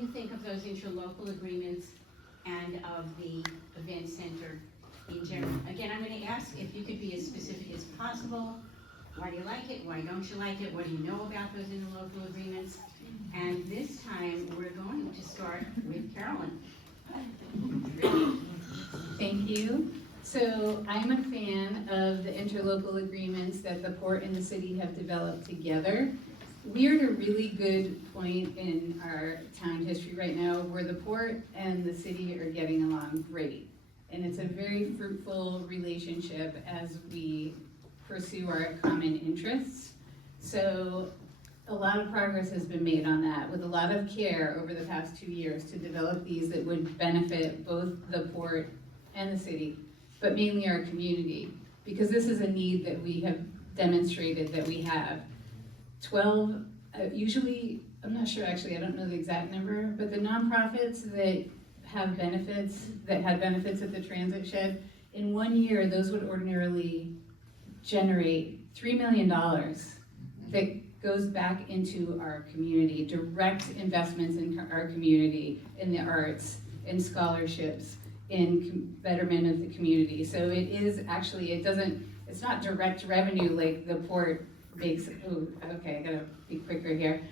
you think of those interlocal agreements and of the event center in general? Again, I'm going to ask if you could be as specific as possible. Why do you like it? Why don't you like it? What do you know about those interlocal agreements? And this time, we're going to start with Carolyn. Thank you. So I'm a fan of the interlocal agreements that the port and the city have developed together. We're at a really good point in our town history right now where the port and the city are getting along great. And it's a very fruitful relationship as we pursue our common interests. So a lot of progress has been made on that with a lot of care over the past 2 years to develop these that would benefit both the port and the city, but mainly our community, because this is a need that we have demonstrated that we have. 12, usually, I'm not sure actually, I don't know the exact number, but the nonprofits that have benefits, that had benefits at the transit shed, in 1 year, those would ordinarily generate $3 million that goes back into our community, direct investments in our community, in the arts, in scholarships, in betterment of the community. So it is actually, it's not direct revenue like the port makes. Ooh, okay, I gotta be quicker here.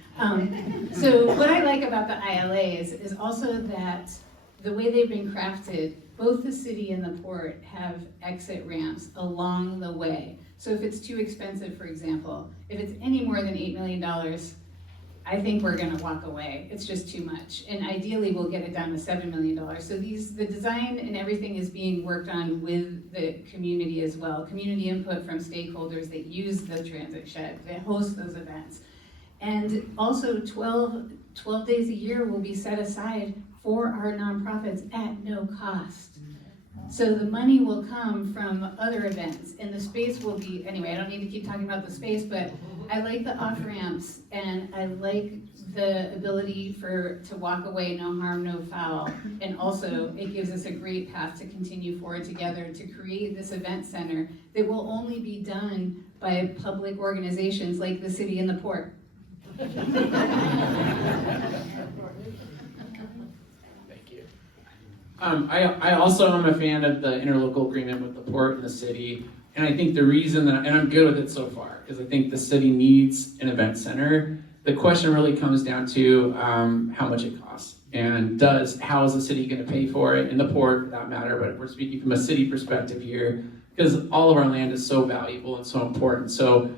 So what I like about the ILAs is also that the way they've been crafted, both the city and the port have exit ramps along the way. So if it's too expensive, for example, if it's any more than $8 million, I think we're gonna walk away. It's just too much. And ideally, we'll get it down to $7 million. So the design and everything is being worked on with the community as well. Community input from stakeholders that use the transit shed, that host those events. And also 12 days a year will be set aside for our nonprofits at no cost. So the money will come from other events and the space will be, anyway, I don't need to keep talking about the space, but I like the off-ramps and I like the ability to walk away, no harm, no foul. And also it gives us a great path to continue forward together to create this event center that will only be done by public organizations like the city and the port. I also am a fan of the interlocal agreement with the port and the city, and I think the reason that, and I'm good with it so far, because I think the city needs an event center. The question really comes down to how much it costs, and how is the city going to pay for it, and the port for that matter, but we're speaking from a city perspective here, because all of our land is so valuable and so important. So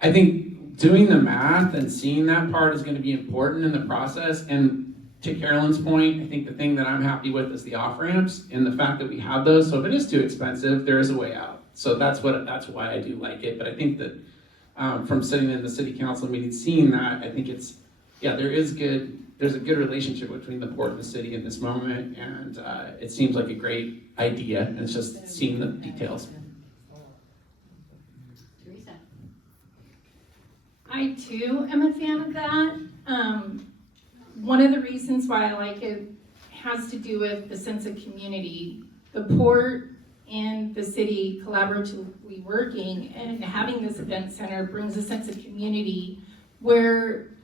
I think doing the math and seeing that part is going to be important in the process. And to Carolyn's point, I think the thing that I'm happy with is the off-ramps and the fact that we have those. So if it is too expensive, there is a way out. So that's why I do like it. But I think that from sitting in the city council meeting, seeing that, I think there's a good relationship between the port and the city in this moment. And it seems like a great idea. And it's just seeing the details. Teresa. I too am a fan of that. One of the reasons why I like it has to do with the sense of community. The port and the city collaboratively working and having this event center brings a sense of community where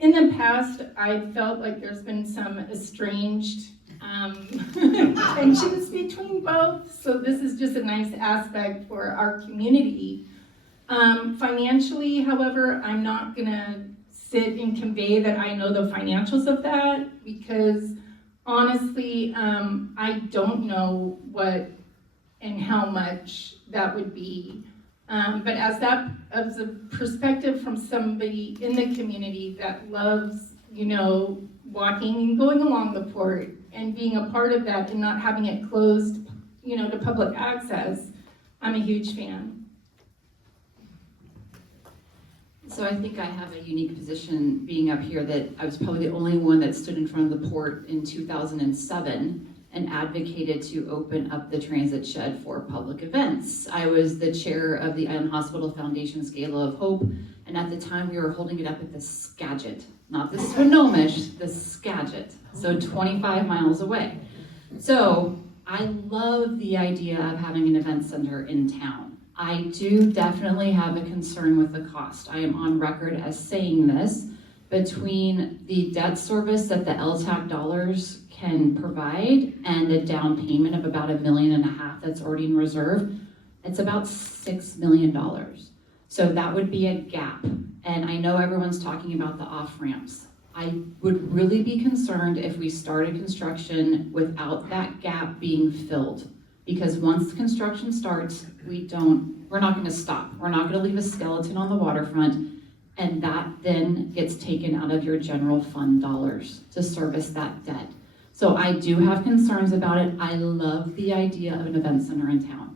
in the past I felt like there's been some estranged tensions between both. So this is just a nice aspect for our community. Financially, however, I'm not gonna sit and convey that I know the financials of that because honestly, I don't know what and how much that would be. But as a perspective from somebody in the community that loves, walking and going along the port and being a part of that and not having it closed, to public access, I'm a huge fan. So I think I have a unique position being up here that I was probably the only one that stood in front of the port in 2007 and advocated to open up the transit shed for public events. I was the chair of the Island Hospital Foundation's Gala of Hope, and at the time we were holding it up at the Skagit, not the Swinomish, the Skagit, so 25 miles away. So I love the idea of having an event center in town. I do definitely have a concern with the cost. I am on record as saying this, between the debt service that the LTAC dollars can provide and the down payment of about $1.5 million that's already in reserve, it's about $6 million. So that would be a gap. And I know everyone's talking about the off-ramps. I would really be concerned if we started construction without that gap being filled. Because once construction starts, we're not gonna stop. We're not gonna leave a skeleton on the waterfront, and that then gets taken out of your general fund dollars to service that debt. So I do have concerns about it. I love the idea of an event center in town.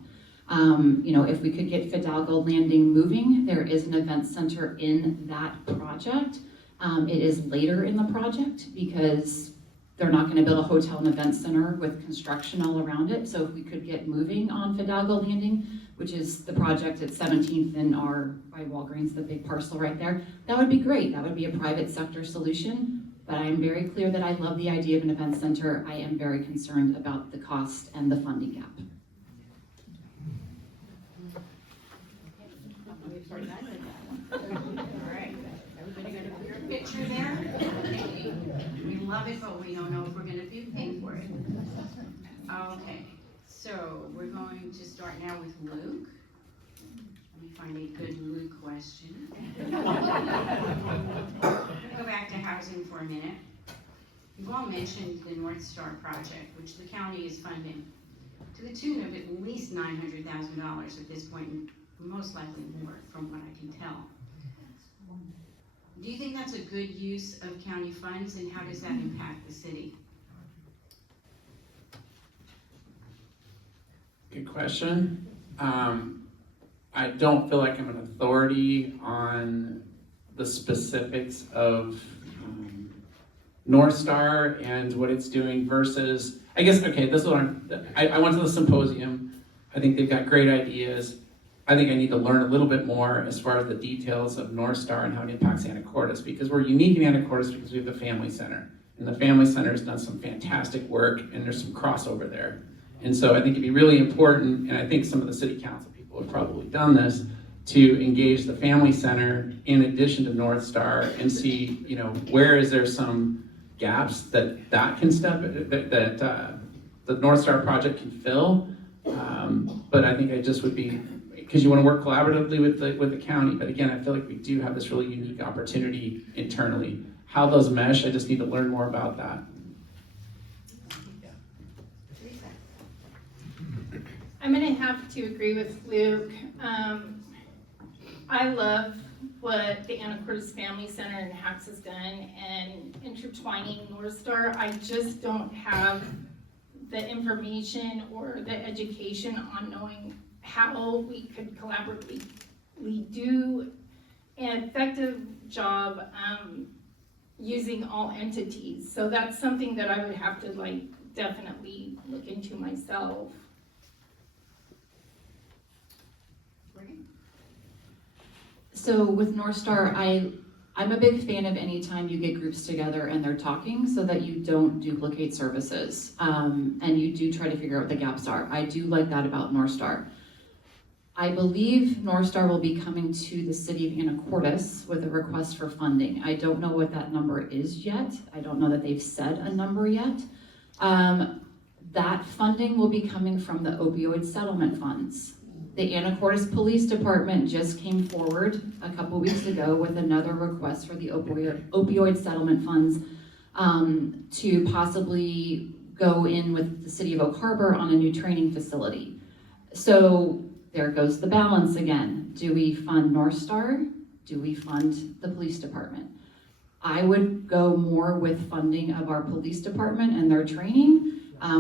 If we could get Fidalgo Landing moving, there is an event center in that project. It is later in the project because they're not gonna build a hotel and event center with construction all around it. So if we could get moving on Fidalgo Landing, which is the project at 17th and by Walgreens, the big parcel right there, that would be great. That would be a private sector solution. But I am very clear that I love the idea of an event center. I am very concerned about the cost and the funding gap. All right, everybody got a clear picture there? Okay. We love it, but we don't know if we're gonna be paying for it. Okay, so we're going to start now with Luke. Let me find a good Luke question. We're gonna go back to housing for a minute. You've all mentioned the North Star project, which the county is funding to the tune of at least $900,000 at this point, and most likely more from what I can tell. Do you think that's a good use of county funds, and how does that impact the city? Good question. I don't feel like I'm an authority on the specifics of North Star and what it's doing versus, I guess, okay, this is what I went to the symposium. I think they've got great ideas. I think I need to learn a little bit more as far as the details of North Star and how it impacts Anacortes, because we're unique in Anacortes because we have the Family Center. And the Family Center has done some fantastic work, and there's some crossover there. And so I think it'd be really important, and I think some of the city council people have probably done this, to engage the Family Center in addition to North Star and see, where is there some gaps that can that the North Star project can fill. But I think I just would be, because you want to work collaboratively with the county, but again, I feel like we do have this really unique opportunity internally. How those mesh, I just need to learn more about that. I'm gonna have to agree with Luke. I love what the Anacortes Family Center and HACS has done and intertwining North Star. I just don't have the information or the education on knowing how we could collaboratively do an effective job using all entities. So that's something that I would have to definitely look into myself. So with North Star, I'm a big fan of any time you get groups together and they're talking so that you don't duplicate services and you do try to figure out what the gaps are. I do like that about North Star. I believe North Star will be coming to the city of Anacortes with a request for funding. I don't know what that number is yet. I don't know that they've said a number yet. That funding will be coming from the opioid settlement funds. The Anacortes Police Department just came forward a couple weeks ago with another request for the opioid settlement funds to possibly go in with the city of Oak Harbor on a new training facility. So there goes the balance again. Do we fund North Star? Do we fund the police department? I would go more with funding of our police department and their training.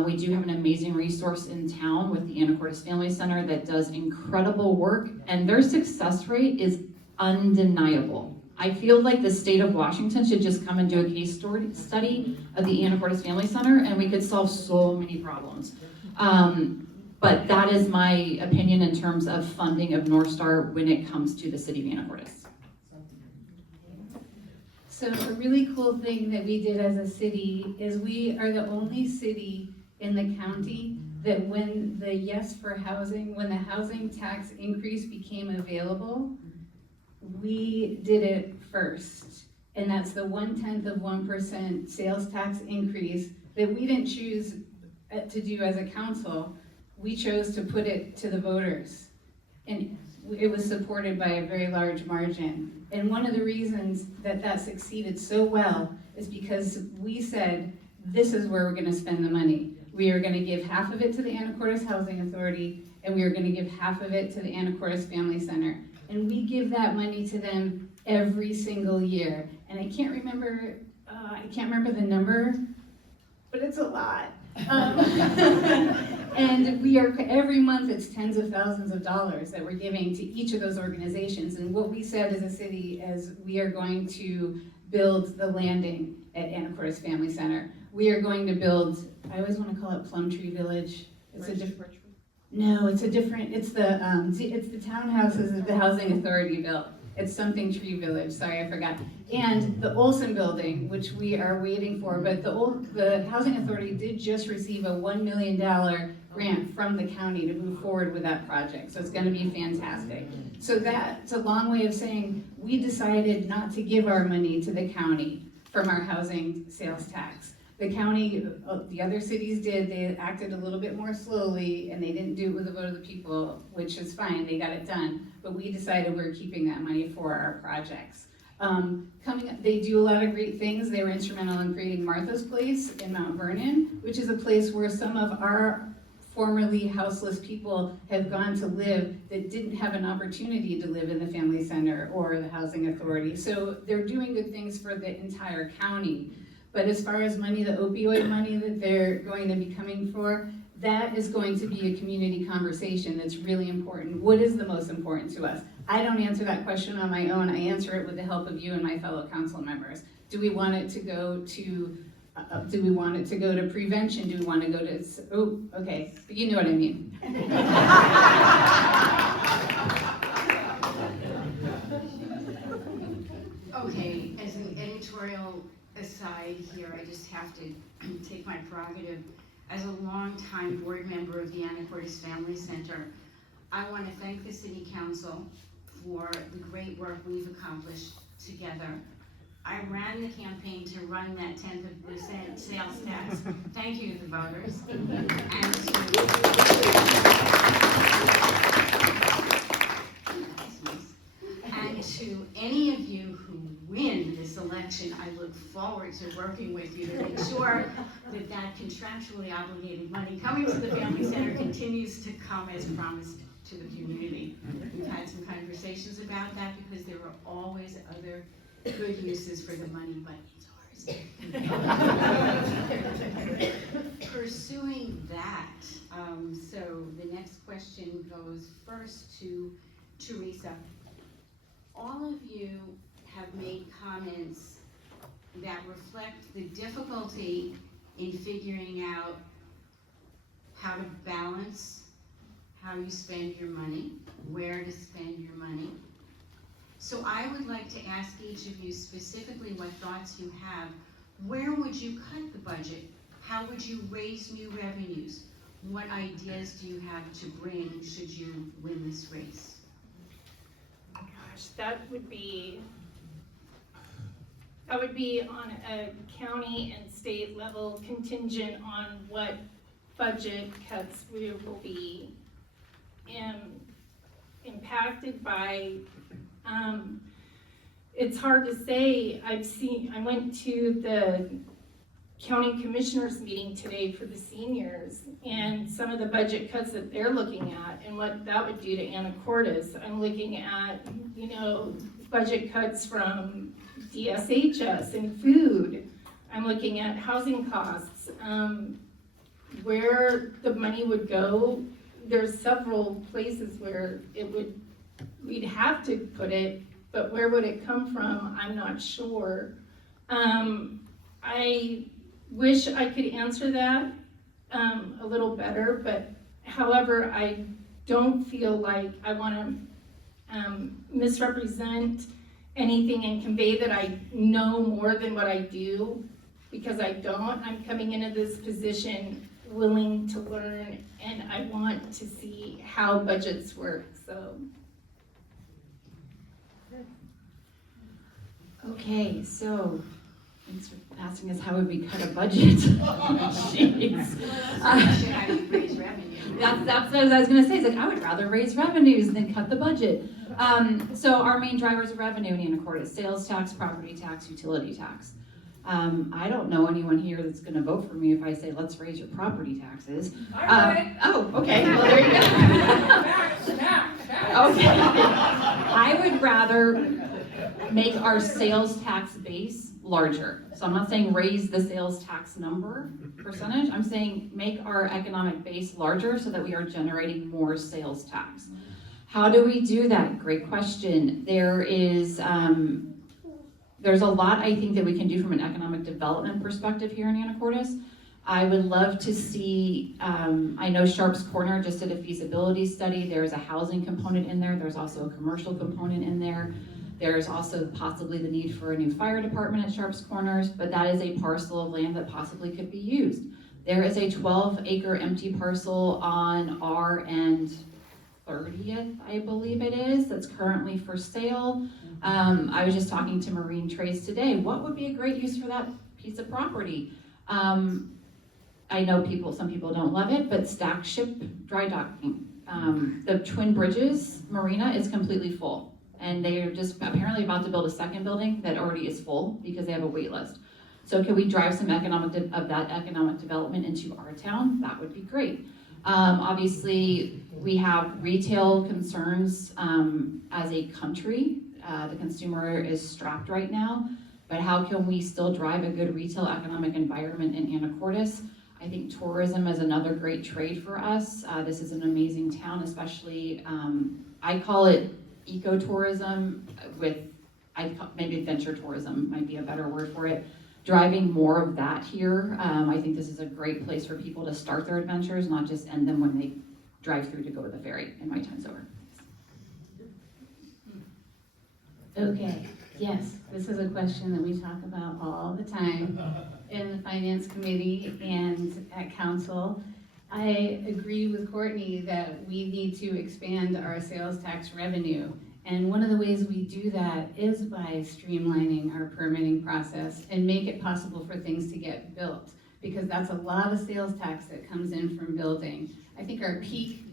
We do have an amazing resource in town with the Anacortes Family Center that does incredible work, and their success rate is undeniable. I feel like the state of Washington should just come and do a case study of the Anacortes Family Center, and we could solve so many problems. But that is my opinion in terms of funding of North Star when it comes to the city of Anacortes. So a really cool thing that we did as a city is we are the only city in the county that when the when the housing tax increase became available, we did it first. And that's the 0.1% sales tax increase that we didn't choose to do as a council. We chose to put it to the voters. And it was supported by a very large margin. And one of the reasons that that succeeded so well is because we said, this is where we're gonna spend the money. We are gonna give half of it to the Anacortes Housing Authority, and we are gonna give half of it to the Anacortes Family Center. And we give that money to them every single year. And I can't remember the number, but it's a lot. And we are, every month it's tens of thousands of dollars that we're giving to each of those organizations. And what we said as a city is we are going to build the landing at Anacortes Family Center. We are going to build, I always want to call it Plum Tree Village. It's a different, no, it's a different, it's the townhouses that the Housing Authority built. It's something Tree Village, sorry, I forgot. And the Olson Building, which we are waiting for, but the Housing Authority did just receive a $1 million grant from the county to move forward with that project, so it's gonna be fantastic. So that's a long way of saying, we decided not to give our money to the county from our housing sales tax. The county, the other cities did, they acted a little bit more slowly, and they didn't do it with the vote of the people, which is fine, they got it done. But we decided we're keeping that money for our projects. Coming up, they do a lot of great things. They were instrumental in creating Martha's Place in Mount Vernon, which is a place where some of our formerly houseless people have gone to live that didn't have an opportunity to live in the Family Center or the Housing Authority. So they're doing good things for the entire county. But as far as money, the opioid money that they're going to be coming for, that is going to be a community conversation that's really important. What is the most important to us? I don't answer that question on my own. I answer it with the help of you and my fellow council members. Do we want it to go to prevention? Do we want to go to, oh, okay, but you know what I mean. Okay, as an editorial aside here, I just have to take my prerogative. As a longtime board member of the Anacortes Family Center, I want to thank the City Council for the great work we've accomplished together. I ran the campaign to run that 10% sales tax. Thank you to the voters. And to any of you who win this election, I look forward to working with you to make sure that that contractually obligated money coming to the Family Center continues to come as promised to the community. We've had some conversations about that because there are always other good uses for the money, but it's ours. Pursuing that, so the next question goes first to Teresa. All of you have made comments that reflect the difficulty in figuring out how to balance how you spend your money, where to spend your money. So I would like to ask each of you specifically what thoughts you have. Where would you cut the budget? How would you raise new revenues? What ideas do you have to bring should you win this race? Oh my gosh, that would be on a county and state level, contingent on what budget cuts we will be impacted by. It's hard to say. I went to the county commissioners meeting today for the seniors, and some of the budget cuts that they're looking at and what that would do to Anacortes. I'm looking at, budget cuts from DSHS and food. I'm looking at housing costs. Where the money would go, there's several places where we'd have to put it, but where would it come from? I'm not sure. I wish I could answer that a little better, but however, I don't feel like I want to misrepresent anything and convey that I know more than what I do, because I don't. I'm coming into this position willing to learn, and I want to see how budgets work, so. Okay, so, thanks for asking us how would we cut a budget? Jeez. Should I raise revenue? That's what I was gonna say, it's like, I would rather raise revenues than cut the budget. So our main drivers of revenue in Anacortes, sales tax, property tax, utility tax. I don't know anyone here that's gonna vote for me if I say, let's raise your property taxes. Oh, okay, well, there you go. Okay. I would rather make our sales tax base larger. So I'm not saying raise the sales tax number percentage, I'm saying make our economic base larger so that we are generating more sales tax. How do we do that? Great question. There's a lot I think that we can do from an economic development perspective here in Anacortes. I would love to see, I know Sharp's Corner just did a feasibility study. There's a housing component in there. There's also a commercial component in there. There's also possibly the need for a new fire department at Sharp's Corners, but that is a parcel of land that possibly could be used. There is a 12-acre empty parcel on our end 30th, I believe it is, that's currently for sale. I was just talking to Marine Trades today. What would be a great use for that piece of property? I know some people don't love it, but Stack Ship Dry Docking. The Twin Bridges Marina is completely full. And they're just apparently about to build a second building that already is full because they have a wait list. So can we drive some economic development into our town? That would be great. Obviously, we have retail concerns as a country. The consumer is strapped right now, but how can we still drive a good retail economic environment in Anacortes? I think tourism is another great trade for us. This is an amazing town, especially, I call it ecotourism maybe adventure tourism might be a better word for it. Driving more of that here. I think this is a great place for people to start their adventures, not just end them when they drive through to go to the ferry, and my time's over. Okay, yes, this is a question that we talk about all the time in the finance committee and at council. I agree with Courtney that we need to expand our sales tax revenue. And one of the ways we do that is by streamlining our permitting process and make it possible for things to get built, because that's a lot of sales tax that comes in from building. I think our peak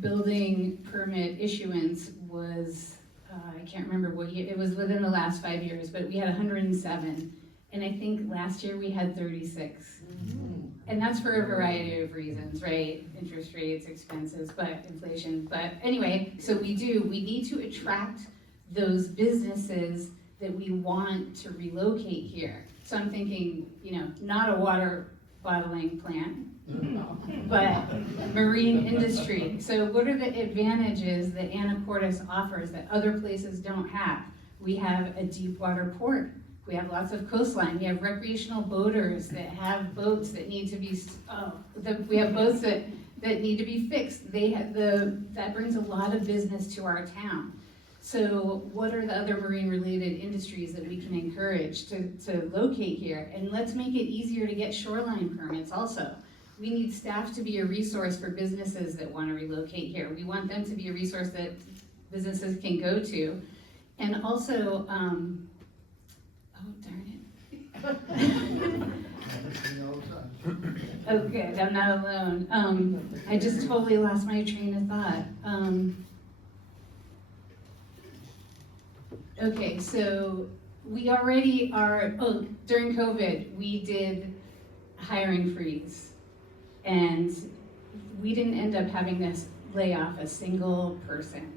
building permit issuance was, I can't remember what year, it was within the last 5 years, but we had 107. And I think last year we had 36. And that's for a variety of reasons, right? Interest rates, expenses, but inflation. But anyway, so we need to attract those businesses that we want to relocate here. So I'm thinking, not a water bottling plant, but marine industry. So what are the advantages that Anacortes offers that other places don't have? We have a deep water port. We have lots of coastline. We have recreational boaters that have boats that need to be, we have boats that need to be fixed. That brings a lot of business to our town. So what are the other marine related industries that we can encourage to locate here? And let's make it easier to get shoreline permits also. We need staff to be a resource for businesses that want to relocate here. We want them to be a resource that businesses can go to. And also, oh, darn it. Okay, I'm not alone. I just totally lost my train of thought. Okay, so we already are, during COVID, we did hiring freeze. And we didn't end up having to lay off a single person.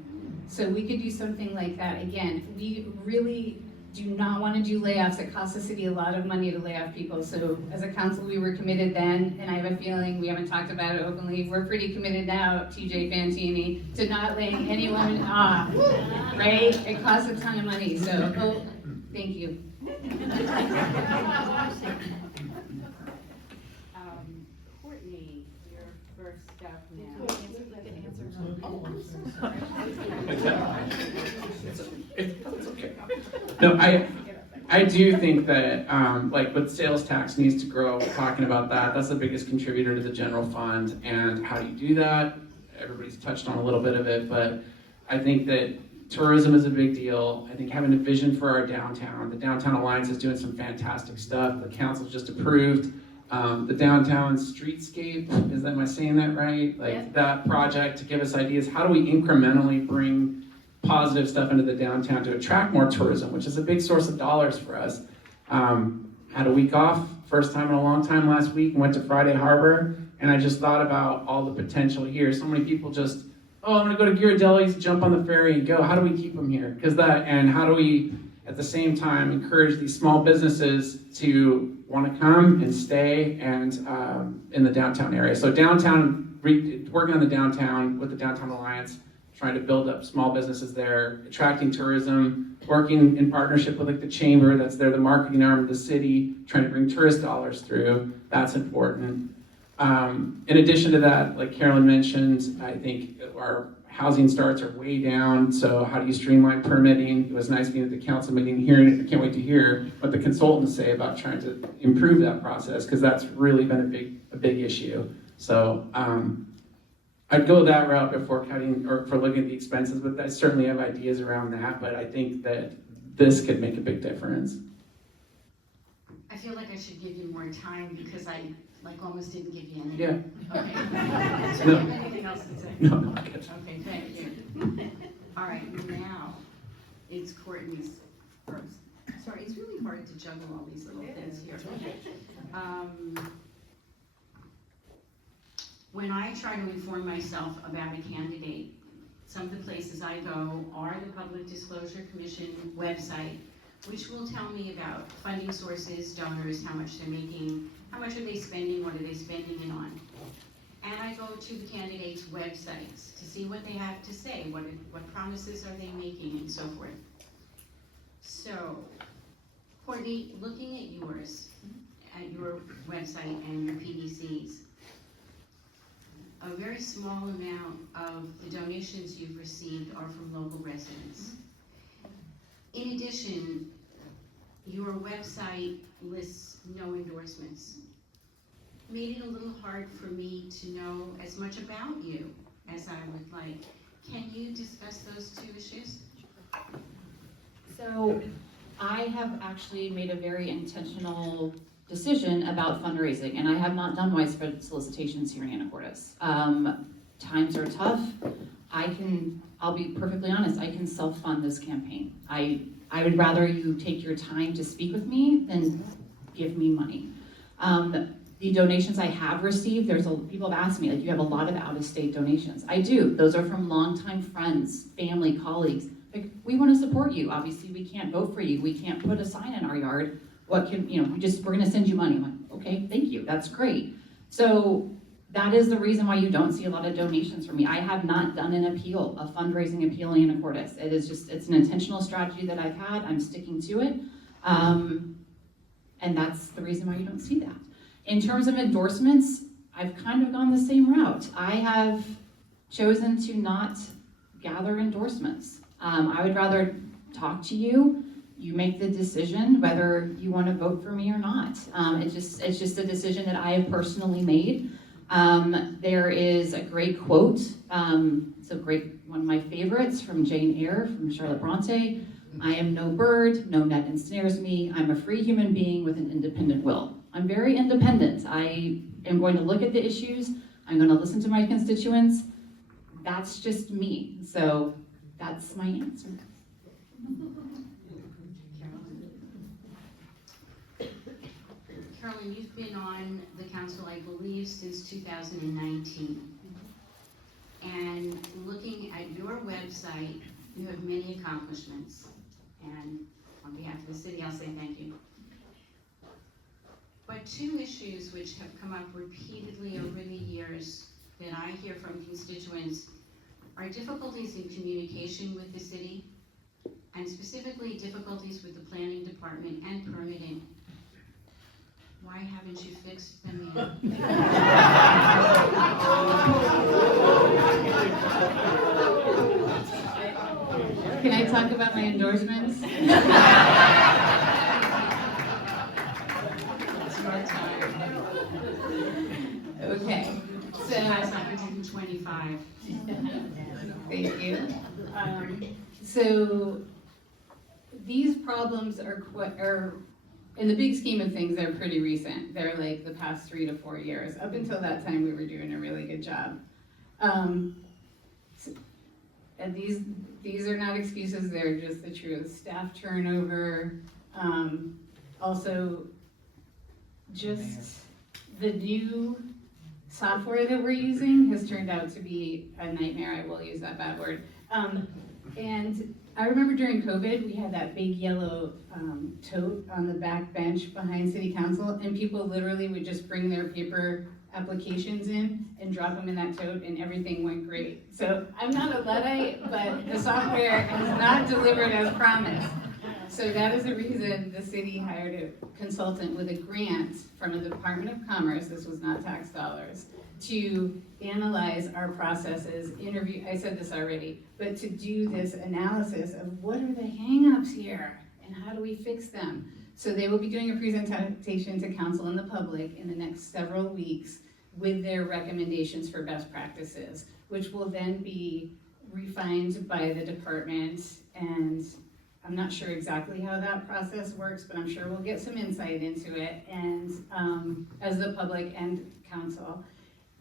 So we could do something like that again. We really do not want to do layoffs. It costs the city a lot of money to lay off people. So as a council, we were committed then, and I have a feeling we haven't talked about it openly. We're pretty committed now, TJ Fantini, to not laying anyone off, right? It costs a ton of money, so, thank you. Courtney, you're first up now. It's okay. No, I do think that, with sales tax needs to grow, talking about that, that's the biggest contributor to the general fund. And how do you do that? Everybody's touched on a little bit of it, but I think that tourism is a big deal. I think having a vision for our downtown. The Downtown Alliance is doing some fantastic stuff. The council just approved the downtown streetscape. Am I saying that right? Like that project to give us ideas. How do we incrementally bring positive stuff into the downtown to attract more tourism, which is a big source of dollars for us. Had a week off, first time in a long time last week, and went to Friday Harbor, and I just thought about all the potential here. So many people just, oh, I'm gonna go to Ghirardelli's, jump on the ferry and go. How do we keep them here? And how do we, at the same time, encourage these small businesses to want to come and stay and in the downtown area. So working on the downtown with the Downtown Alliance, trying to build up small businesses there, attracting tourism, working in partnership with like the chamber that's there, the marketing arm of the city, trying to bring tourist dollars through. That's important. In addition to that, like Carolyn mentioned, I think our housing starts are way down. So how do you streamline permitting? It was nice being at the council meeting here, and I can't wait to hear what the consultants say about trying to improve that process, because that's really been a big issue. So I'd go that route before cutting or for looking at the expenses, but I certainly have ideas around that. But I think that this could make a big difference. I feel like I should give you more time because I almost didn't give you any. Yeah. Okay. So No. do you have anything else to say? No, I get you. Okay, thank you. All right, now it's Courtney's. Sorry, it's really hard to juggle all these little things here. When I try to inform myself about a candidate, some of the places I go are the Public Disclosure Commission website, which will tell me about funding sources, donors, how much they're making, how much are they spending, what are they spending it on. And I go to the candidates' websites to see what they have to say, what promises are they making, and so forth. So, Courtney, looking at yours, at your website and your PDCs, a very small amount of the donations you've received are from local residents. In addition, your website lists no endorsements. Made it a little hard for me to know as much about you as I would like. Can you discuss those two issues? So I have actually made a very intentional decision about fundraising, and I have not done widespread solicitations here in Anacortes. Times are tough. I'll be perfectly honest, I can self-fund this campaign. I would rather you take your time to speak with me than give me money. The donations I have received, people have asked me, like, you have a lot of out-of-state donations. I do. Those are from longtime friends, family, colleagues. Like, we want to support you. Obviously, we can't vote for you. We can't put a sign in our yard. We're going to send you money. I'm like, okay, thank you. That's great. So that is the reason why you don't see a lot of donations from me. I have not done an appeal, a fundraising appeal in Anacortes. It's an intentional strategy that I've had. I'm sticking to it. And that's the reason why you don't see that. In terms of endorsements, I've kind of gone the same route. I have chosen to not gather endorsements. I would rather talk to you. You make the decision whether you want to vote for me or not. It's just a decision that I have personally made. There is a great quote. It's one of my favorites from Jane Eyre, from Charlotte Bronte. I am no bird, no net ensnares me. I'm a free human being with an independent will. I'm very independent. I am going to look at the issues. I'm going to listen to my constituents. That's just me. So that's my answer. Carolyn, you've been on the council, I believe, since 2019. And looking at your website, you have many accomplishments. And on behalf of the city, I'll say thank you. But two issues which have come up repeatedly over the years that I hear from constituents are difficulties in communication with the city, and specifically difficulties with the planning department and permitting. Why haven't you fixed them yet? Can I talk about my endorsements? It's your time. Okay, She has 125. thank you. So these problems are, in the big scheme of things, they're pretty recent. They're like the past 3 to 4 years. Up until that time, we were doing a really good job. And these are not excuses, they're just the truth. Staff turnover, also just the new software that we're using has turned out to be a nightmare. I will use that bad word. And I remember during COVID, we had that big yellow tote on the back bench behind City Council, and people literally would just bring their paper applications in and drop them in that tote, and everything went great. So I'm not a Luddite, but the software has not delivered as promised. So that is the reason the city hired a consultant with a grant from the Department of Commerce, this was not tax dollars, to analyze our processes, I said this already, but to do this analysis of what are the hangups here and how do we fix them? So they will be doing a presentation to council and the public in the next several weeks with their recommendations for best practices, which will then be refined by the department. And I'm not sure exactly how that process works, but I'm sure we'll get some insight into it, and as the public and council,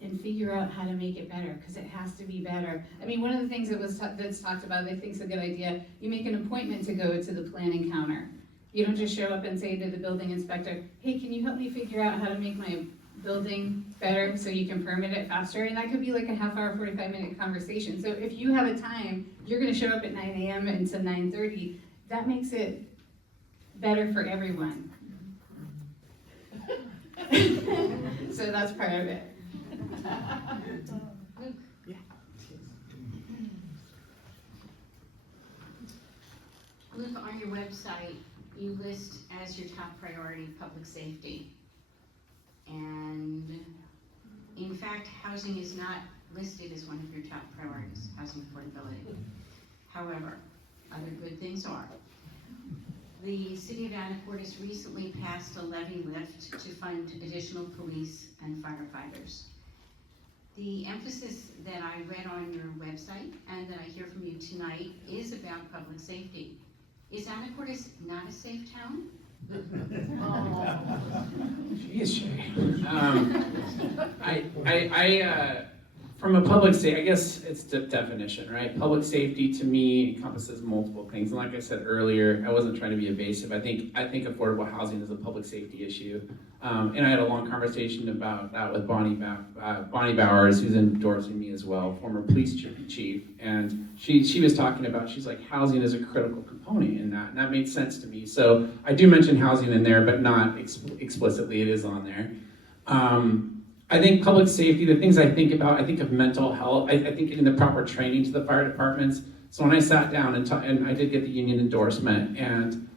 and figure out how to make it better, because it has to be better. I mean, one of the things that's talked about, I think is a good idea, you make an appointment to go to the planning counter. You don't just show up and say to the building inspector, hey, can you help me figure out how to make my building better so you can permit it faster? And that could be like a half hour, 45-minute conversation. So if you have a time, you're gonna show up at 9 a.m. until 9:30, that makes it better for everyone. So that's part of it. Luke, on your website, you list as your top priority public safety. And in fact, housing is not listed as one of your top priorities, housing affordability. However, other good things are. The city of Anacortes recently passed a levy lift to fund additional police and firefighters. The emphasis that I read on your website and that I hear from you tonight is about public safety. Is Anacortes not a safe town? Jeez, Shay. From a public safety, I guess it's the definition, right? Public safety to me encompasses multiple things. And like I said earlier, I wasn't trying to be evasive. I think affordable housing is a public safety issue. And I had a long conversation about that with Bonnie Bowers, who's endorsing me as well, former police chief. And she was talking about, she's like, housing is a critical component in that. And that made sense to me. So I do mention housing in there, but not explicitly, it is on there. I think public safety, the things I think about, I think of mental health. I think getting the proper training to the fire departments. So when I sat down and I did get the union endorsement, and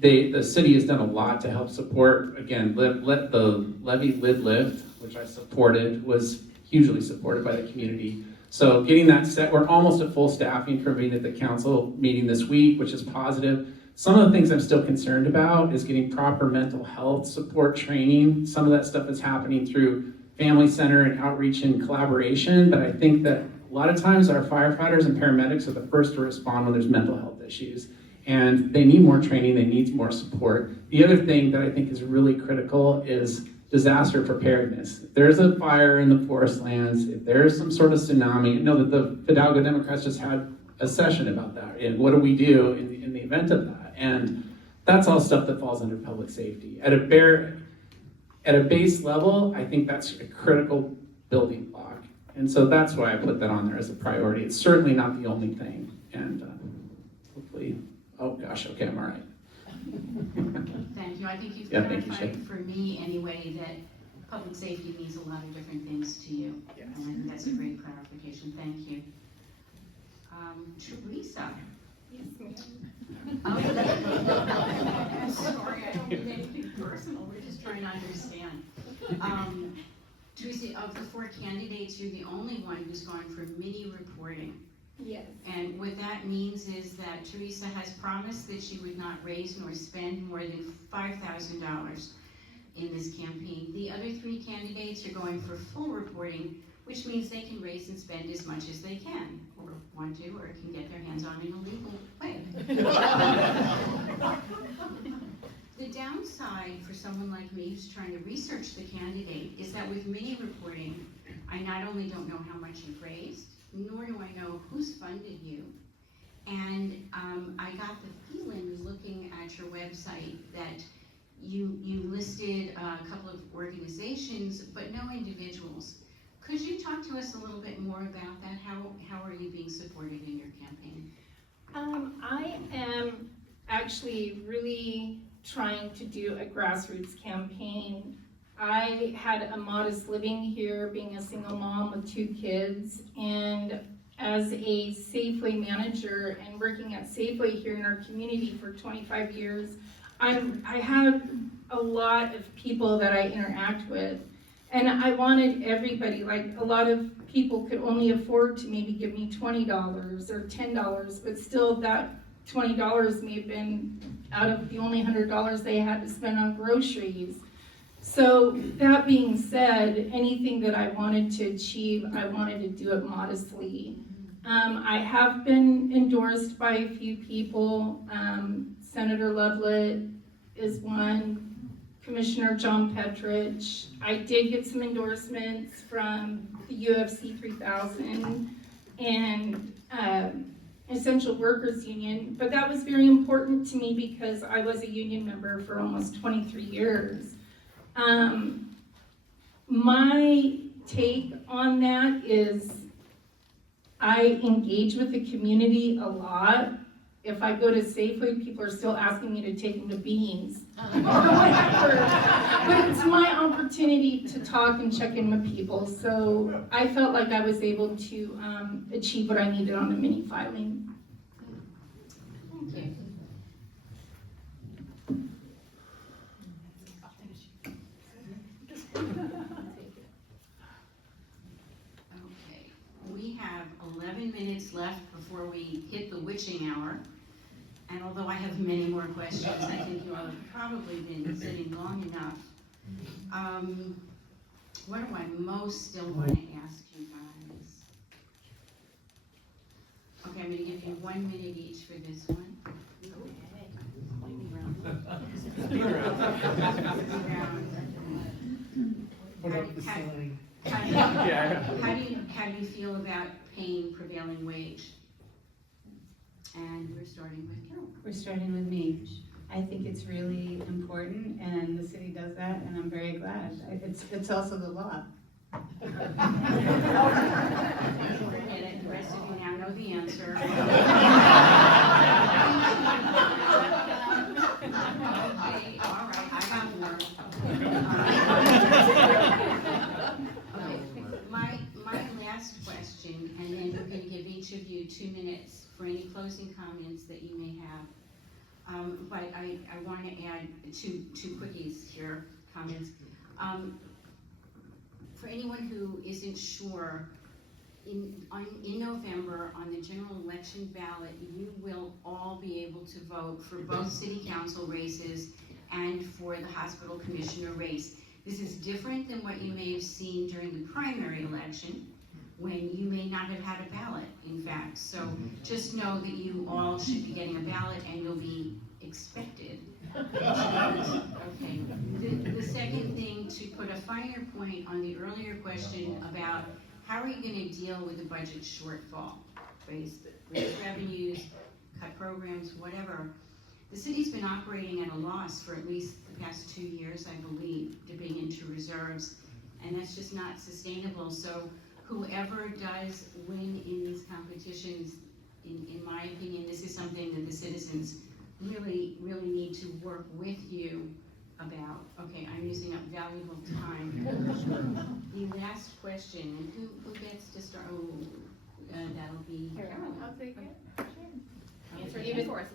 the city has done a lot to help support, again, let the levy lid lift, which I supported, was hugely supported by the community. So getting that set, we're almost at full staffing for being at the council meeting this week, which is positive. Some of the things I'm still concerned about is getting proper mental health support training. Some of that stuff is happening through family center and outreach and collaboration, but I think that a lot of times our firefighters and paramedics are the first to respond when there's mental health issues. And they need more training, they need more support. The other thing that I think is really critical is disaster preparedness. If there's a fire in the forest lands, if there's some sort of tsunami, I know that the Fidalgo Democrats just had a session about that, and what do we do in the event of that? And that's all stuff that falls under public safety. At a base level, I think that's a critical building block. And so that's why I put that on there as a priority. It's certainly not the only thing. And hopefully, oh gosh, okay, I'm all right. Thank you. I think you've Yeah, thank you, clarified Shay. for me anyway that public safety means a lot of different things to you. Yes. And I think that's a great clarification. Thank you. Teresa. Yes, ma'am. I'm sorry, I don't mean anything personal. We're just trying to understand. Teresa, of the 4 candidates, you're the only one who's gone for mini reporting. Yes. And what that means is that Teresa has promised that she would not raise nor spend more than $5,000 in this campaign. The other 3 candidates are going for full reporting, which means they can raise and spend as much as they can, or want to, or can get their hands on in a legal way. The downside for someone like me who's trying to research the candidate is that with mini reporting, I not only don't know how much you've raised, nor do I know who's funded you. And I got the feeling, looking at your website, that you listed a couple of organizations, but no individuals. Could you talk to us a little bit more about that? How are you being supported in your campaign? I am actually really trying to do a grassroots campaign. I had a modest living here, being a single mom with 2 kids, and as a Safeway manager and working at Safeway here in our community for 25 years, I have a lot of people that I interact with, and I wanted everybody, like a lot of people could only afford to maybe give me $20 or $10, but still that $20 may have been out of the only $100 they had to spend on groceries. So that being said, anything that I wanted to achieve, I wanted to do it modestly. I have been endorsed by a few people. Senator Loveland is one, Commissioner John Petrich. I did get some endorsements from the UFC 3000 and Essential Workers Union, but that was very important to me because I was a union member for almost 23 years. My take on that is I engage with the community a lot. If I go to Safeway, people are still asking me to take them to Beans or whatever. But it's my opportunity to talk and check in with people. So I felt like I was able to achieve what I needed on the mini filing. Thank you. Okay, we have 11 minutes left before we hit the witching hour. And although I have many more questions, I think you all have probably been sitting long enough. What do I most still want to ask you guys? Okay, I'm gonna give you 1 minute each for this one. What about the sign? How do you feel about paying prevailing wage? And we're starting with Carol. We're starting with me. I think it's really important, and the city does that, and I'm very glad. It's also the law. Forget it, the rest of you now know the answer. Okay, all right, I got more. Okay, my last question, and then we're gonna give each of you 2 minutes for any closing comments that you may have. But I want to add two quickies here, comments. For anyone who isn't sure, in November, on the general election ballot, you will all be able to vote for both city council races and for the hospital commissioner race. This is different than what you may have seen during the primary election, when you may not have had a ballot, in fact. So just know that you all should be getting a ballot and you'll be expected. Okay. The second thing, to put a finer point on the earlier question about how are you going to deal with the budget shortfall, raise revenues, cut programs, whatever. The city's been operating at a loss for at least the past 2 years, I believe, dipping into reserves, and that's just not sustainable. So whoever does win in these competitions, in my opinion, this is something that the citizens really need to work with you about. Okay, I'm using up valuable time. The last question, and who gets to start? That'll be Carol. I'll take it.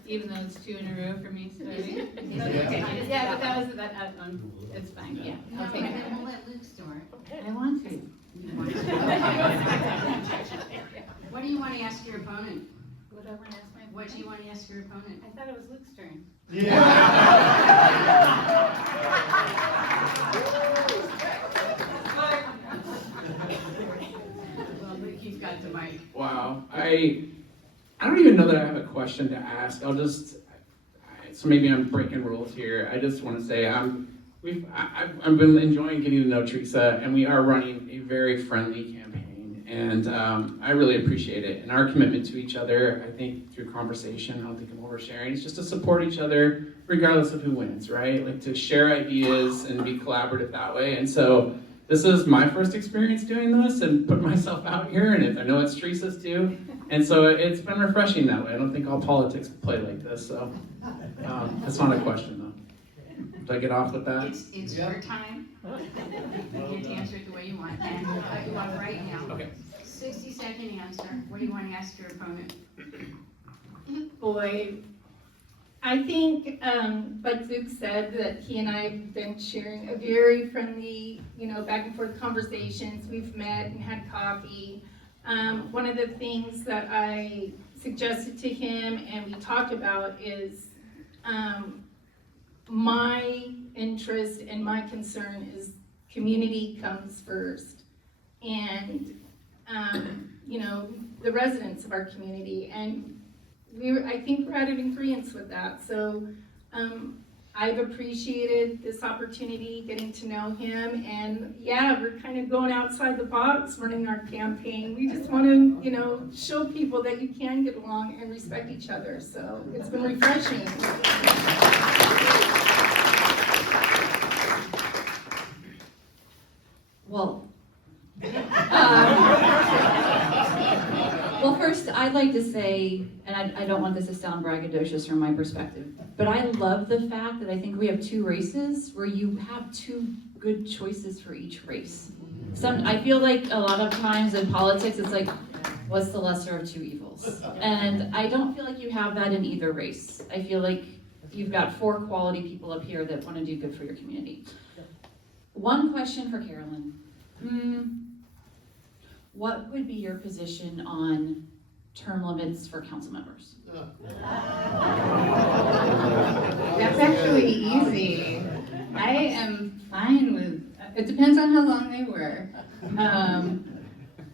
Even though it's 2 in a row for me starting. Okay. Yeah, but that was, it's fine, yeah. No, I'll take and it. then we'll let Luke start. I want to. You want to? What do you want to ask your opponent? What do I want to ask my What do you want to ask your opponent? I thought it was Luke's turn. Yeah. question to ask. So maybe I'm breaking rules here. I just want to say I've been enjoying getting to know Teresa, and we are running a very friendly campaign, and I really appreciate it. And our commitment to each other, I think through conversation, I don't think I'm oversharing, it's just to support each other regardless of who wins, right? Like to share ideas and be collaborative that way. And so this is my first experience doing this and putting myself out here, and I know it's Teresa's too. And so it's been refreshing that way. I don't think all politics play like this, so that's not a question though. Did I get off with that? It's your time. You can answer it the way you want, and we'll cut you off right now. Okay. 60-second answer. What do you want to ask your opponent? Boy, I think, like Luke said, that he and I have been sharing a very friendly, back and forth conversations. We've met and had coffee. One of the things that I suggested to him and we talked about is my interest and my concern is community comes first. And, the residents of our community. And I think we're at an agreement with that. So I've appreciated this opportunity, getting to know him. And yeah, we're kind of going outside the box running our campaign. We just want to, show people that you can get along and respect each other. So it's been refreshing. Well, first, I'd like to say, and I don't want this to sound braggadocious from my perspective, but I love the fact that I think we have two races where you have two good choices for each race. I feel like a lot of times in politics, it's like, what's the lesser of two evils? And I don't feel like you have that in either race. I feel like you've got 4 quality people up here that want to do good for your community. One question for Carolyn. What would be your position on term limits for council members? That's actually easy. I am fine with, it depends on how long they were.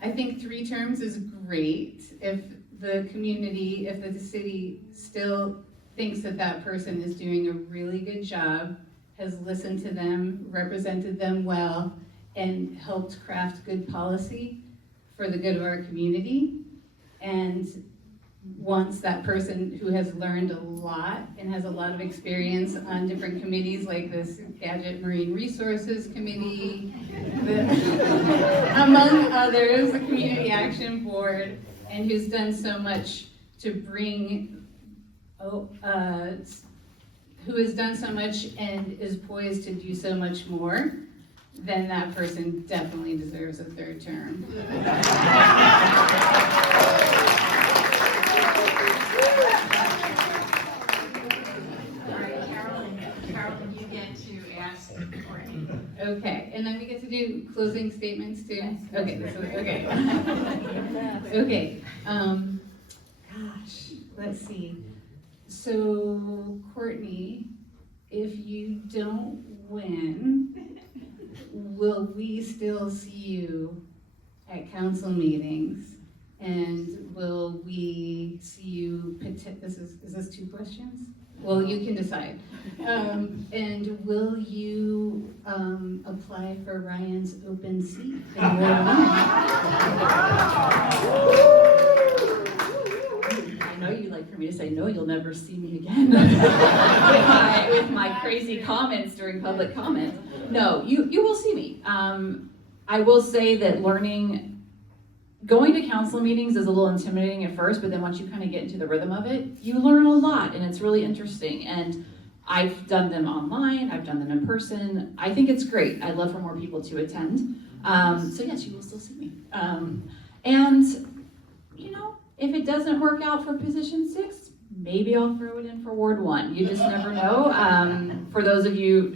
I think 3 terms is great if the community, if the city still thinks that that person is doing a really good job, has listened to them, represented them well, and helped craft good policy for the good of our community. And once that person who has learned a lot and has a lot of experience on different committees like this Gadget Marine Resources Committee, among others, the Community Action Board, and who's done so much to bring, who has done so much and is poised to do so much more, then that person definitely deserves a 3rd term. All right, Carolyn, you get to ask Courtney. Okay, and then we get to do closing statements too? Okay, okay. Okay, gosh, let's see. So Courtney, if you don't win, will we still see you at council meetings? And will we see you, is this 2 questions? Well, you can decide. And will you apply for Ryan's open seat in Ward 1? I know you'd like for me to say, no, you'll never see me again with my crazy comments during public comment. No, you will see me. I will say that going to council meetings is a little intimidating at first, but then once you kind of get into the rhythm of it, you learn a lot and it's really interesting. And I've done them online, I've done them in person. I think it's great. I'd love for more people to attend. So yes, you will still see me. And if it doesn't work out for position 6, maybe I'll throw it in for Ward 1. You just never know. For those of you,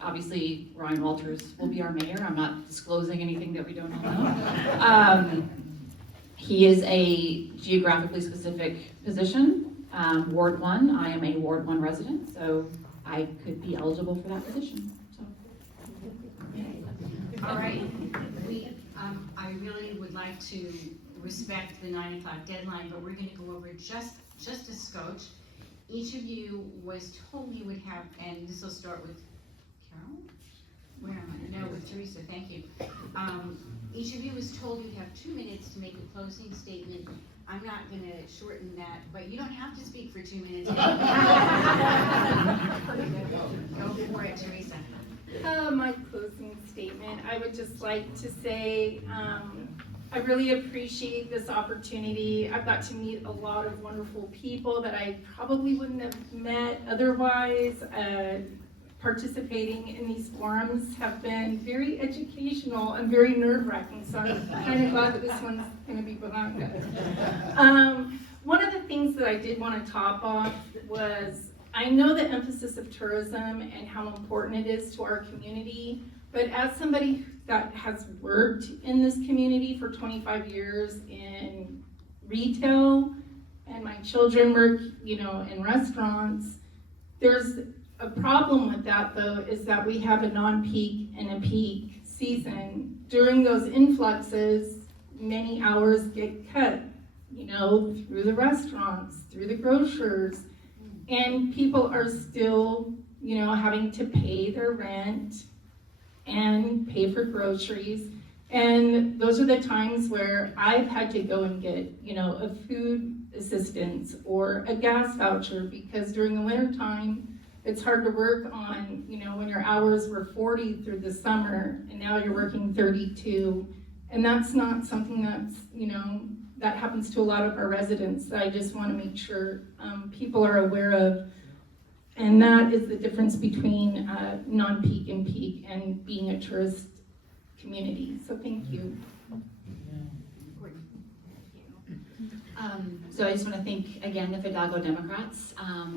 obviously Ryan Walters will be our mayor. I'm not disclosing anything that we don't all know. He is a geographically specific position. Ward 1, I am a Ward 1 resident, so I could be eligible for that position. So. All right, I really would like to respect the 9 o'clock deadline, but we're gonna go over just just a scotch. Each of you was told you would have, and this will start with Carol? Where am I? No, with Teresa, thank you. Each of you was told you'd have 2 minutes to make a closing statement. I'm not gonna shorten that, but you don't have to speak for 2 minutes. Go for it, Teresa. My closing statement, I would just like to say, I really appreciate this opportunity. I've got to meet a lot of wonderful people that I probably wouldn't have met otherwise. Participating in these forums have been very educational and very nerve-wracking, so I'm kind of glad that this one's gonna be behind us. One of the things that I did want to top off was, I know the emphasis of tourism and how important it is to our community, but as somebody that has worked in this community for 25 years in retail, and my children work, in restaurants, there's a problem with that, though, is that we have a non-peak and a peak season. During those influxes, many hours get cut, through the restaurants, through the grocers, and people are still, having to pay their rent and pay for groceries. And those are the times where I've had to go and get, a food assistance or a gas voucher, because during the winter time, it's hard to work on, when your hours were 40 through the summer and now you're working 32. And that's not something that's, that happens to a lot of our residents that I just want to make sure people are aware of. And that is the difference between non-peak and peak and being a tourist community. So thank you. So I just want to thank again the Fidalgo Democrats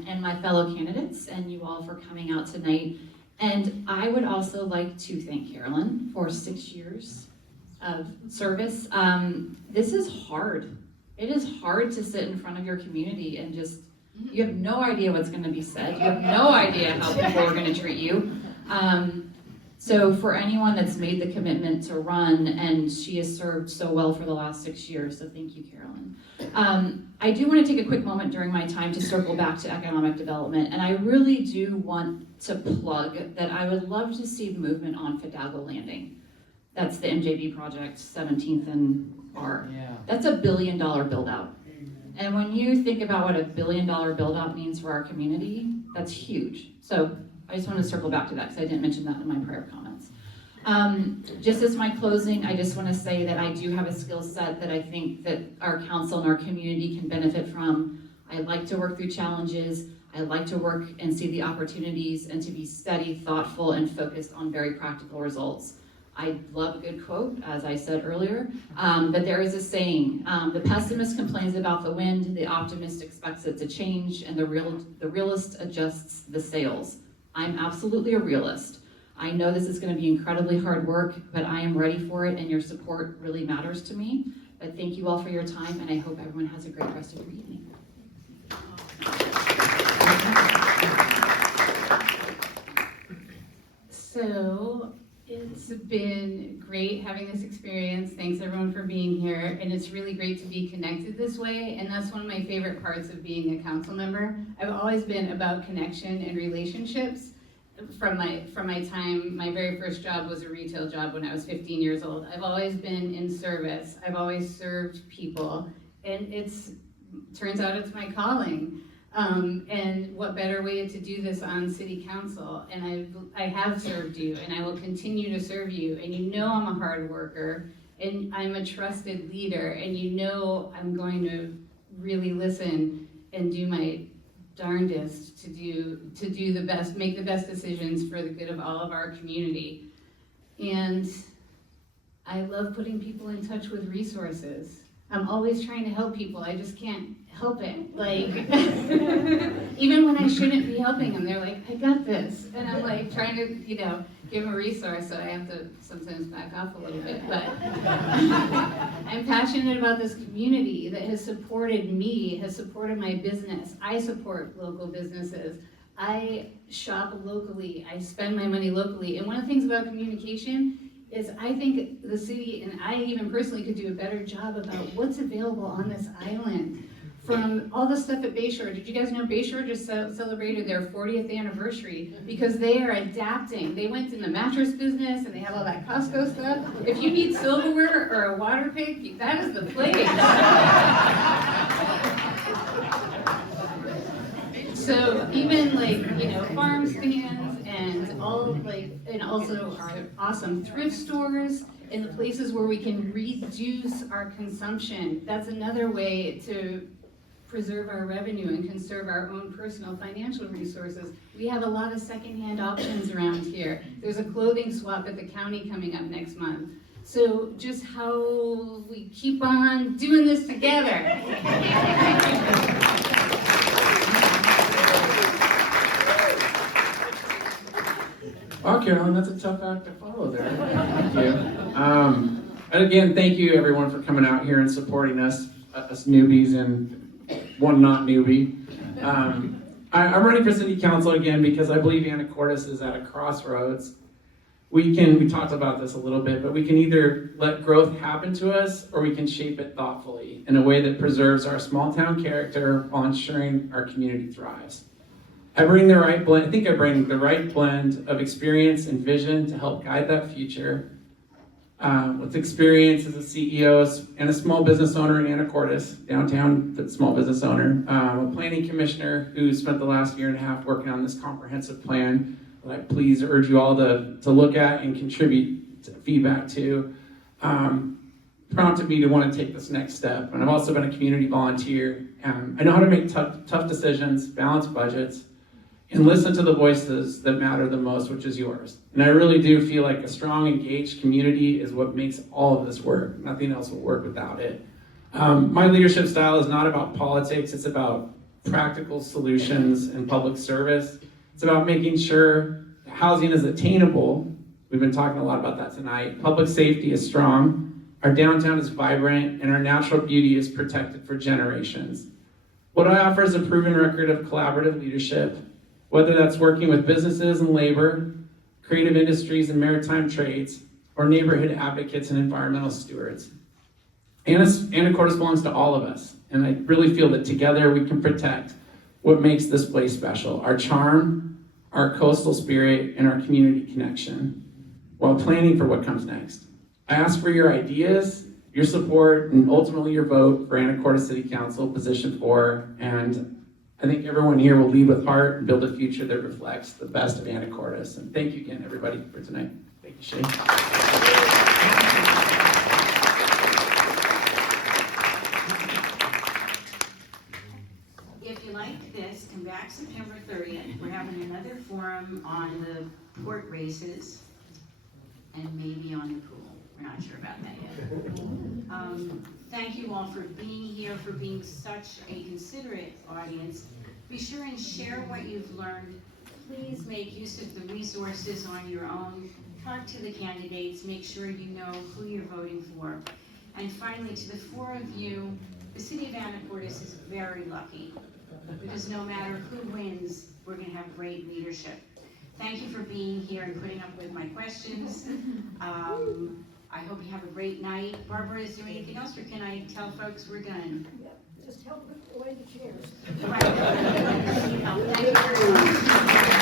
and my fellow candidates and you all for coming out tonight. And I would also like to thank Carolyn for 6 years of service. This is hard. It is hard to sit in front of your community and just, you have no idea what's going to be said. You have no idea how people are going to treat you. So for anyone that's made the commitment to run, and she has served so well for the last 6 years, so thank you, Carolyn. I do want to take a quick moment during my time to circle back to economic development, and I really do want to plug that I would love to see movement on Fidalgo Landing. That's the MJB project, 17th and R. Yeah. That's $1 billion build out. And when you think about what $1 billion build out means for our community, that's huge. So I just wanted to circle back to that because I didn't mention that in my prior comments. Just as my closing, I just want to say that I do have a skill set that I think that our council and our community can benefit from. I like to work through challenges. I like to work and see the opportunities and to be steady, thoughtful, and focused on very practical results. I love a good quote, as I said earlier, but there is a saying, the pessimist complains about the wind, the optimist expects it to change, and the realist adjusts the sails. I'm absolutely a realist. I know this is going to be incredibly hard work, but I am ready for it, and your support really matters to me. But thank you all for your time, and I hope everyone has a great rest of your evening. So it's been great having this experience. Thanks everyone for being here. And it's really great to be connected this way. And that's one of my favorite parts of being a council member. I've always been about connection and relationships. From my time, my very first job was a retail job when I was 15 years old. I've always been in service. I've always served people. And turns out it's my calling. And what better way to do this on city council? And I have served you, and I will continue to serve you. And you know I'm a hard worker, and I'm a trusted leader, and you know I'm going to really listen and do my darndest to do the best, make the best decisions for the good of all of our community. And I love putting people in touch with resources. I'm always trying to help people. I just can't help it. Like, even when I shouldn't be helping them, they're like, I got this. And I'm like trying to, give them a resource, so I have to sometimes back off a little bit. But I'm passionate about this community that has supported me, has supported my business. I support local businesses. I shop locally. I spend my money locally. And one of the things about communication is I think the city, and I even personally, could do a better job about what's available on this island from all the stuff at Bayshore. Did you guys know Bayshore just celebrated their 40th anniversary because they are adapting. They went in the mattress business and they have all that Costco stuff. If you need silverware or a water pick, that is the place. So even like, farm stands and all and also our awesome thrift stores and the places where we can reduce our consumption. That's another way to preserve our revenue and conserve our own personal financial resources. We have a lot of secondhand options around here. There's a clothing swap at the county coming up next month. So just how we keep on doing this together. Wow, Carolyn, that's a tough act to follow there. Thank you. And again, thank you everyone for coming out here and supporting us newbies and one not newbie. I'm running for city council again because I believe Anacortes is at a crossroads. We talked about this a little bit, but we can either let growth happen to us or we can shape it thoughtfully in a way that preserves our small town character while ensuring our community thrives. I bring the right blend, I think I bring the right blend of experience and vision to help guide that future. With experience as a CEO and a small business owner in Anacortes, downtown small business owner, a planning commissioner who spent the last year and a half working on this comprehensive plan that I please urge you all to look at and contribute feedback to. Prompted me to want to take this next step. And I've also been a community volunteer. I know how to make tough decisions, balance budgets, and listen to the voices that matter the most, which is yours. And I really do feel like a strong, engaged community is what makes all of this work. Nothing else will work without it. My leadership style is not about politics, it's about practical solutions and public service. It's about making sure that housing is attainable. We've been talking a lot about that tonight. Public safety is strong, our downtown is vibrant, and our natural beauty is protected for generations. What I offer is a proven record of collaborative leadership, whether that's working with businesses and labor, creative industries and maritime trades, or neighborhood advocates and environmental stewards. Anacortes belongs to all of us, and I really feel that together we can protect what makes this place special, our charm, our coastal spirit, and our community connection, while planning for what comes next. I ask for your ideas, your support, and ultimately your vote for Anacortes City Council Position 4, and I think everyone here will lead with heart and build a future that reflects the best of Anacortes. And thank you again, everybody, for tonight. Thank you, Shay. If you like this, come back September 30th. We're having another forum on the port races and maybe on the pool. We're not sure about that yet. Thank you all for being here, for being such a considerate audience. Be sure and share what you've learned. Please make use of the resources on your own. Talk to the candidates, make sure you know who you're voting for. And finally, to the four of you, the city of Anacortes is very lucky because no matter who wins, we're gonna have great leadership. Thank you for being here and putting up with my questions. I hope you have a great night. Barbara, is there anything else, or can I tell folks we're done? Just help lift away the chairs. Right. Thank you very much.